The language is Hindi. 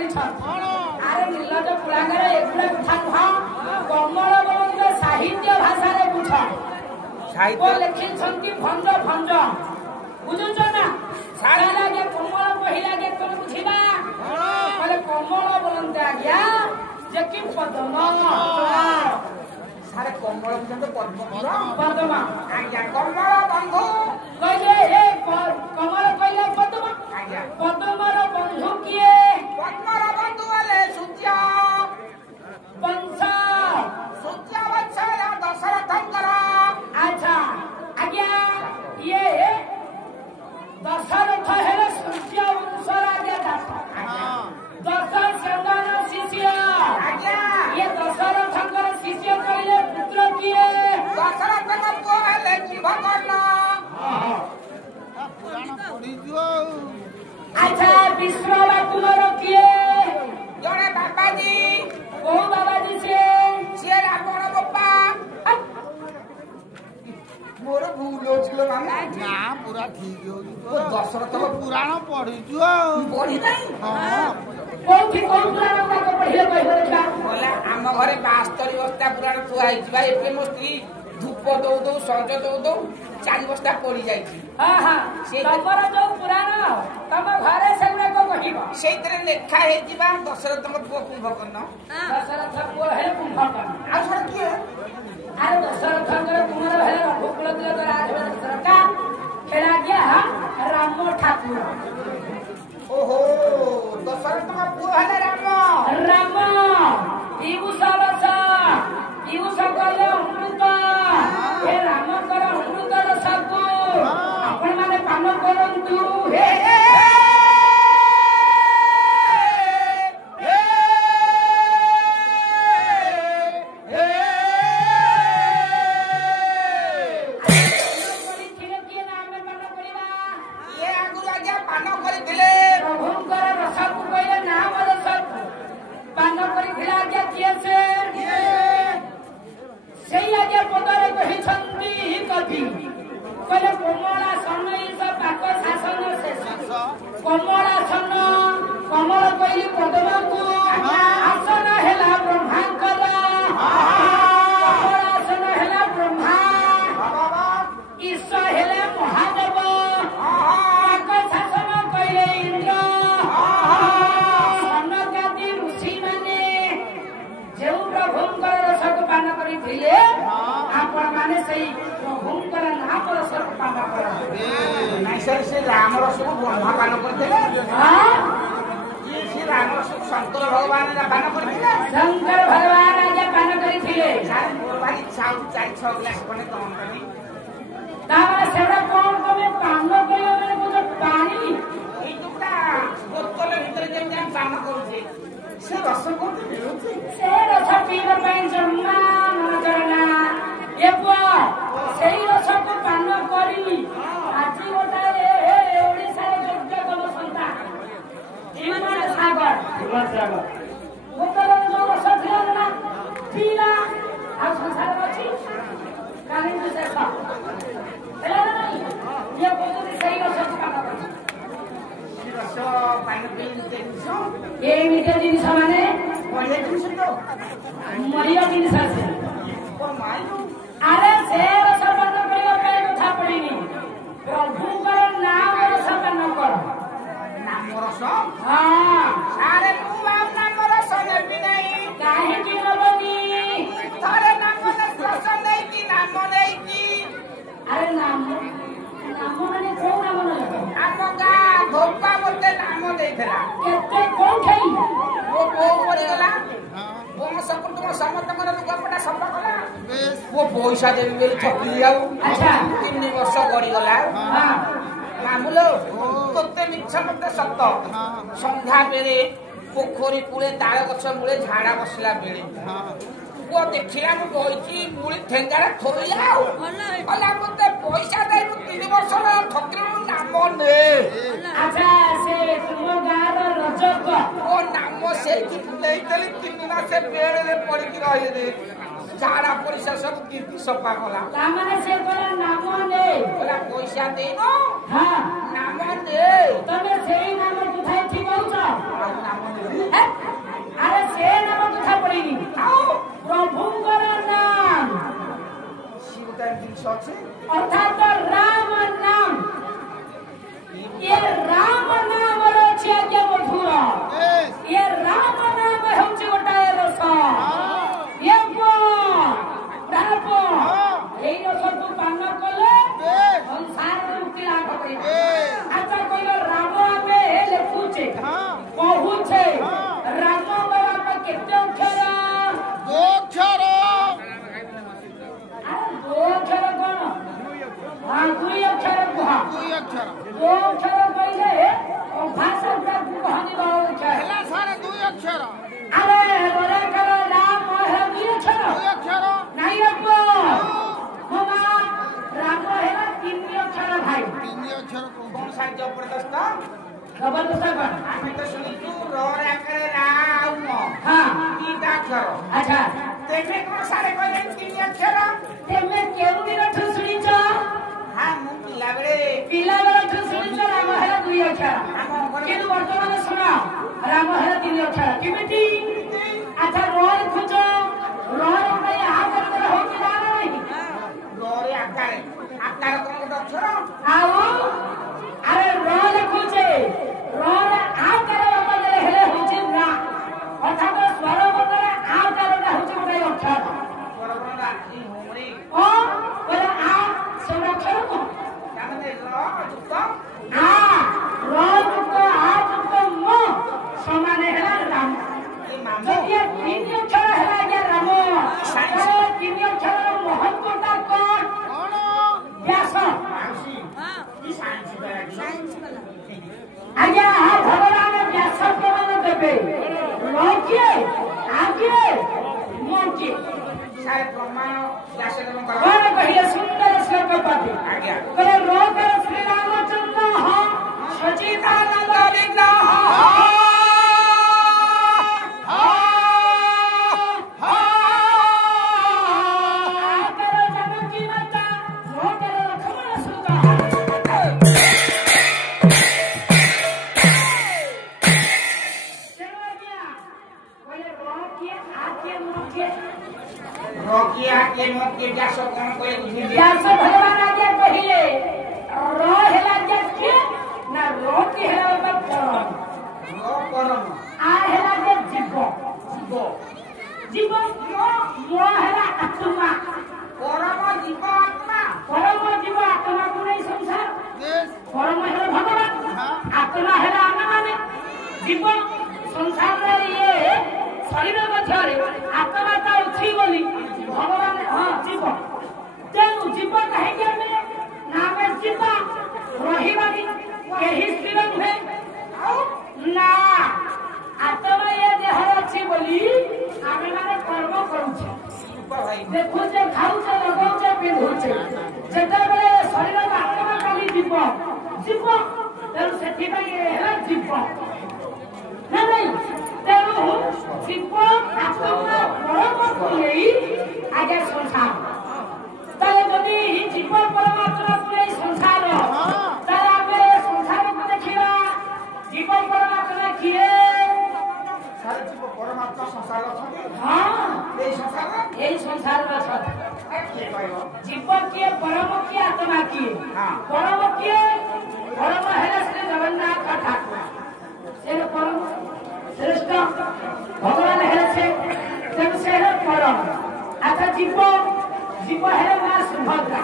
আরে নীলজ পুরাণের এগুলা কথা নহ কমল বলন্ত সাহিত্য ভাষারে বুঝ সাহিত্য লেখিছন্তি ভঞ্জ ভঞ্জ বুঝুছ না সারা লাগে কমল কহিলা গে তুমি বুঝিবা বলে কমল বলন্ত আজ্ঞা যে কি পদ্ম সারে কমল বুঝন্ত পদ্ম পদ্ম আজ্ঞা কমল বন্ধু কইলে হে কমল কইলে পদ্ম আজ্ঞা পদ্মর বন্ধু কিয়ে পদ্মর বন্ধু হলে সূর্য বংশ সূর্য বংশ দশরথঙ্কর আচ্ছা আজ্ঞা ইয়ে দশরথ হেলে সূর্য বংশর আজ্ঞা দাস দশরথ শিষ্য আজ্ঞা ইয়ে দশরথঙ্কর শিষ্য কইলে পুত্র কিয়ে দশরথଙ୍କ ପୁଅ ହେଲେ କୁମ୍ଭକର୍ଣ୍ଣ আচ্ছা বিশ্ববা কুমার কিয়ে ଜଣେ ବାବାଜୀ ও বাবাজি সে ସିଏ ରାବଣ ବୋପା ମୋର ଭୁଲ ଅଛି ଲୋ ମାମା ନା ପୁରା ଠିକ ହଉଛି ଓ ଦଶରଥଙ୍କ ପୁରାଣ ପଢିଛୁ ଆଉ ପଢି ନାହିଁ কোনটি কোন পুরাণ গুড়াক পড়িলে কইব ଦେଖିବା ବୋଲେ ଆମ ଘରେ 72 ବସ୍ତା ପୁରାଣ ଥୁଆ ହେଇଛି ବା ଏବେ ମୋ ସ୍ତ୍ରୀ ଧୂପ ଦଉ ଦଉ ସଞ୍ଜ ଦଉ ଦଉ 4 ବସ୍ତା ପଡି ଯାଇଛି ହଁ ହଁ ତମର ଯୋଉ ପୁରାଣ ତମ ଘରେ ସେଗୁଡାକ କହିବ ସେଇଥିରେ ଲେଖା ହେଇଛି ବା ଦଶରଥଙ୍କ ପୁଅ କୁମ୍ଭକର୍ଣ୍ଣ ଦଶରଥ ପୁଅ ହେଲେ କୁମ୍ଭକର୍ଣ୍ଣ ଆଉ ସେଟା କିଏ ଆରେ ଦଶରଥଙ୍କର କୁମାର ହେଲେ ରଘୁକୁଳ ତିଳକ ରାଜବଂଶ ସରକାର ହେଲା ଗିଆ ରାମ ଠାକୁର ଓହୋ ଦଶରଥଙ୍କ ପୁଅ ହେଲେ ରାମ ରାମ ବିଭୂଷ ରସ ବିଭୂଷ କହିଲେ ଅମୃତ ଏ ରାମଙ୍କର ଅମୃତ ରସକୁ ଆପଣ ମାନେ ପାନ କରନ୍ତୁ ହେ ଇଏ ଆଗରୁ ଆଜ୍ଞା ପାନ କରିଥିଲେ ପ୍ରଭୁଙ୍କର ରସକୁ କହିଲେ ନାମ ରସକୁ ପାନ କରିଥିଲା ଆଜ୍ଞା କିଏ ସେ ସେଇ ଆଜ୍ଞା ପଦରେ କହିଛନ୍ତି କବି କହିଲେ କମଳାସନ ଇସ ପାକ ଶାସନ ଶେଷ କମଳାସନ କମଳ କହିଲି ପଦ୍ମକୁ ଆସନ ହେଲା ବ୍ରହ୍ମାଙ୍କର କମଳାସନ ହେଲା ବ୍ରହ୍ମା ଈଶ ହେଲେ ମହାଦେବ ପାକ ଶାସନ କହିଲେ ଇନ୍ଦ୍ର ସନକାଦି ଋଷି ମାନେ ଯେଉଁ ପ୍ରଭୁଙ୍କର ରସକୁ ପାନ କରିଥିଲେ ଆପଣ ମାନେ ସେଇ ପ୍ରଭୁଙ୍କର ନାମ ରସକୁ ପାନ କରନ୍ତି ନାଇଁ ସାର୍ ସେ ରାମ ରସକୁ ବ୍ରହ୍ମା ପାନ କରିଥିଲେ ସେ ରାମ ରସକୁ ଶଙ୍କର ଭଗବାନ ପାନ କରିଥିଲେ ଶଙ୍କର ଭଗବାନ ଆଜ୍ଞା ପାନ କରିଥିଲେ ସାର୍ ମୋର ଭାରି ଇଚ୍ଛା ହଉଛି 4-6 ଗ୍ଲାସ ଖଣ୍ଡେ ତମ ପାଇଁ ତାପରେ ସେଗୁଡା କଣ ତମେ ପାନ କରିବା ମାନେ କହୁଛ ପାଣି ଏଇ ଯୋଉଟା ବୋତଲ ଭିତରେ ଯେମିତି ଆମେ ପାନ କରୁଛେ ସେ ରସ କୋଉଠି ମିଳୁଛି ସେ ରସ ପିଇବା ପାଇଁ ଜମା ନା ଏ ପୁଅ ସେଇ ରସକୁ ପାନ କରି ଆଜି ଗୋଟାଏ ଓଡିଶାରେ ଯୋଗ୍ୟ ଗଲ ସନ୍ତାନ ବିମାନ ସାଗର ବୋତଲରେ ଯୋଉ ରସ ଥିଲା ନା ପିଲା ଆଉ ସଂସାର ଅଛି କାଲି ଶେଷ ହେଲା ନା ନାଇଁ ଇଏ କହୁଛନ୍ତି ସେଇ ରସକୁ ପାନ କରି ରସ ପାନ ପିଇ ଜିନିଷ ଏମିତିଆ ଜିନିଷ ମାନେ ବଢିଆ ଜିନିଷ ତ ମରିବା ଜିନିଷ ଅଛି ଓ ମାଇଲୁ ଆରେ ସେ ରସ ପାନ କରିବା ପାଇଁ କଥା ପଡିନି ପ୍ରଭୁଙ୍କର ନାମ ରସ ପାନ କର ନାମ ରସ ହଁ ସାରେ ମୁଁ ଆଉ ନାମ ରସ ନେବି ନାହିଁ କାହିଁକି ନବନି ଥରେ ନାମ ରସ ନେଇକି ନାମ ନେଇକି ଆରେ ନାମ ମାନେ କୋଉ ନାମ ନେବ ଆମ ଗାଁ ଧୋପା ମତେ ନାମ ଦେଇଥିଲା କେତେ କୋଉଠି ମୋ ବୋଉ ପଡିଗଲା ମୋ କୁଟୁମ୍ବ ସମସ୍ତଙ୍କର ଲୁଗାପଟା ସଫା କଲା ମୋ ପଇସା ଦେବି ବୋଲି ଠକିଲି ଆଉ ଆଚ୍ଛା 3 ବର୍ଷ ଗଡିଗଲା ହଁ ମାମୁଲୋ ତୋତେ ମିଛ ମତେ ସତ ସନ୍ଧ୍ୟା ବେଳେ ପୋଖରୀ କୂଳେ ତାଳ ଗଛ ମୂଳେ ଝାଡା ବସିଲା ବେଳେ ପୁଅ ଦେଖିଲା ମୁଁ ବଇଛି ମୁଳି ଠେଙ୍ଗାରେ ଥୋଇଲା ଆଉ କହିଲା ମତେ ପଇସା ଦେଇ ମୁଁ 3 ବର୍ଷ ଠକିଲି ମୋ ନାମ ନେ ଆଚ୍ଛା ସେ ତୁମ ଗାଁର ରଜକ ମୋ ନାମ ସେଇଠି ନେଇଥିଲି 3 ମାସ ବେଳରେ ପଡିକି ରହିଲି ଝାଡା ପରିସା ସବୁ କୀର୍ତ୍ତି ସଫା କଲା ତାମାନେ ସେ କହିଲା ନାମ ନେ କହିଲା ପଇସା ଦେଇନ ହଁ ନାମ ନେ ତମେ ସେଇ ନାମ କଥା ଏଠି କହୁଛ ଆଉ ନାମ ନେବି जबरदस्त जबरदस्त कौन आम्ही तो सुनिଛୁ ର ଆକାରରେ ରା ଆଉ ମ हाँ ଦିଟା ଅକ୍ଷର अच्छा ତେବେ କଣ ସାରେ କହିଲେ ତିନି ଅକ୍ଷର तेमे केउ भी रठ सुनिछ ହଁ ମୁଁ ପିଲାବେଳେ पिला रठ सुनिछ राम है दुई अक्षर किंतु वर्तमान सुन राम है तीन अक्षर किमिति अच्छा रोल खुजो रोल पे आ कर हो कि ना नहीं ରରେ ଆକାର କଣ ଗୋଟେ ଅକ୍ଷର आओ अरे रोल खुजे रोल आ कर बदले हेले होछि ना अर्थात स्वर बदले आ कर होछि ଗୋଟେ अक्षर ବରବରଟା ଇ ହୋମରି ओ बोले आ सब अक्षर को ତାମାନେ ର ଯୁକ୍ତ आ रोल को आ को म समान हेला राम ଇ ମାମୁ ଯଦି तीन अक्षर हेला या राम तो तीन अक्षर महत्वता कोन କଣ व्यास ମାଉସୀ ଇ ସାଇନ୍ସ ବାଲା आज्ञा भगवान व्यास प्रमाण देवे लौकिए आगे मोके ସାରେ ପ୍ରମାଣ ବ୍ୟାସ ଦେବଙ୍କର कौन कहिए सुंदर श्लोक पाठी ଆଜ୍ଞା बोले लोक श्री रामचंद्र हो सचिदानंद विग्रह आकर जानकी माता लोकर लक्ष्मण सुता चलो आज्ञा बोले लौकिए आगे मोके ରକିଆ କେ ମତେ ବ୍ୟାସ କଣ କହେ ବୁଝିଲି व्यास भगवान आज्ञा कहिले रो हेला जे के ना रो की हेला बा परम ର ପରମ आ हेला जे जीव ଯିବ जीव मो हेला आत्मा ପରମ ଯିବ ଆତ୍ମା परम जीव आत्मा को नहीं संसार ଦେଶ परम हेला भगवान आत्मा हेला आत्मा माने जीव संसार रे ये शरीर मध्यरे आत्मा ता उठी बोली भगवान हां जीव तेनु जीव कहे के मिले नामे जीव रहिबानी केही स्थिर नुहे ना आत्मा ये देह अछि बोली आमे माने कर्म करूछे ଯିବ ଭାଇ देखुछे खाउछे लगाउछे पिंधुछे जेते बेले शरीर आत्मा खाली जीव जीव तेनु सेठी भाई हेला जीव ना नहीं तेनु जीव आत्मा परम को लेई आगे संसार ताले जदि जीव परमात्मा को लेई संसार ताले आमे संसार को देखिबा जीव परमात्मा किए ସାରେ ଯିବ ପରମାତ୍ମା ସଂସାର ଅଛନ୍ତି हां ଏଇ ସଂସାର এই সংসার আছে କିଏ କହିବ जीव किए परम किए आत्मा किए हाँ। परम किए परम है श्री जगन्नाथ का ठाकुर से परम श्रेष्ठ भगवान है से जब से है परम अच्छा जीव जीव है मां सुभद्रा